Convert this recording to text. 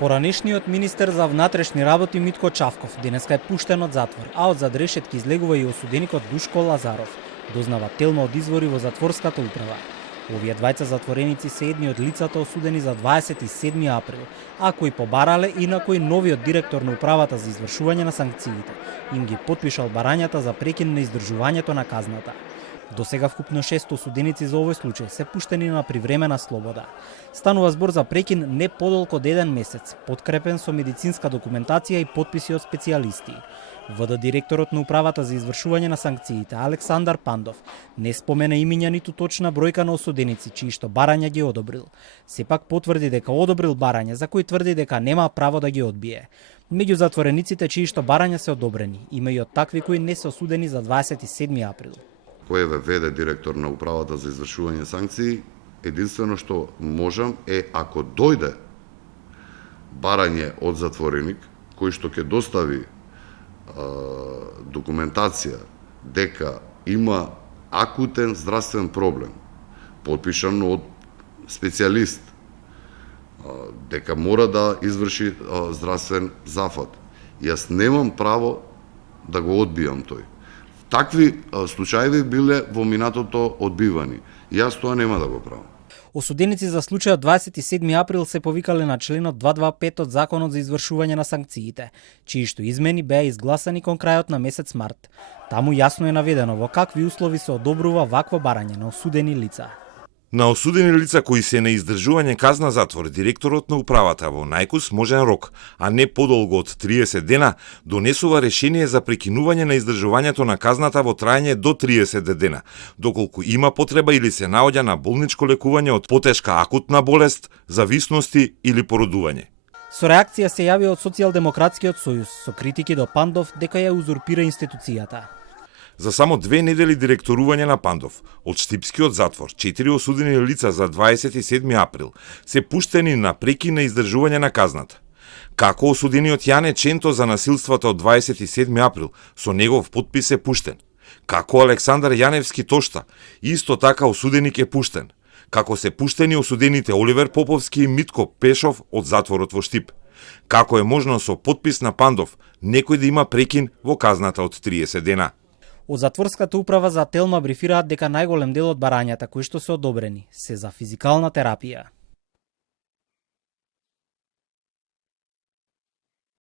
Поранешниот министер за внатрешни работи Митко Чавков денеска е пуштен од затвор, а од зад решетки излегува и осуденикот Душко Лазаров, дознава Телма од извори во затворската управа. Овие двајца затвореници се едни од лицата осудени за 27 април, а кои побарале и на кои новиот директор на управата за извршување на санкциите им ги потпишал барањата за прекин на издржувањето на казната. До сега вкупно 6 осуденици за овој случај се пуштени на привремена слобода. Станува збор за прекин не подолго од 1 месец, подкрепен со медицинска документација и потписи од специјалисти. ВД директорот на управата за извршување на санкциите Александар Пандов не спомена имиња ниту точна бројка на осуденици чии што барања ги одобрил. Сепак потврди дека одобрил барања за кои тврди дека нема право да ги одбие. Меѓу затворениците чии што барања се одобрени, има и од такви кои не се осудени за 27 април. Кој е ВД директор на управата за извршување санкции, единствено што можам е ако дојде барање од затвореник кој што ќе достави документација дека има акутен здравствен проблем, потпишан од специјалист, дека мора да изврши здравствен зафат. Јас немам право да го одбијам тој. Такви случаи биле во минатото одбивани. Јас тоа нема да го правам. Осуденици за случајот 27 април се повикале на членот 225 од Законот за извршување на санкциите, чии што измени беа изгласани кон крајот на месец март. Таму јасно е наведено во какви услови се одобрува вакво барање на осудени лица. На осудени лица кои се на издржување казна затвор, директорот на управата во најкус можен рок, а не подолго од 30 дена, донесува решение за прекинување на издржувањето на казната во трајање до 30 дена, доколку има потреба или се наоѓа на болничко лекување од потешка акутна болест, зависности или породување. Со реакција се јави од Социјалдемократскиот сојуз, со критики до Пандов дека ја узурпира институцијата. За само 2 недели директорување на Пандов, од Штипскиот затвор, 4 осудени лица за 27 април се пуштени на прекин на издржување на казната. Како осудениот Јане Ченто за насилствата од 27 април со негов потпис е пуштен. Како Александар Јаневски Тошта, исто така осуденик е пуштен. Како се пуштени осудените Оливер Поповски и Митко Пешов од затворот во Штип. Како е можно со потпис на Пандов некој да има прекин во казната од 30 дена. Од затворската управа за Телма брифираат дека најголем дел од барањата кои што се одобрени се за физикална терапија.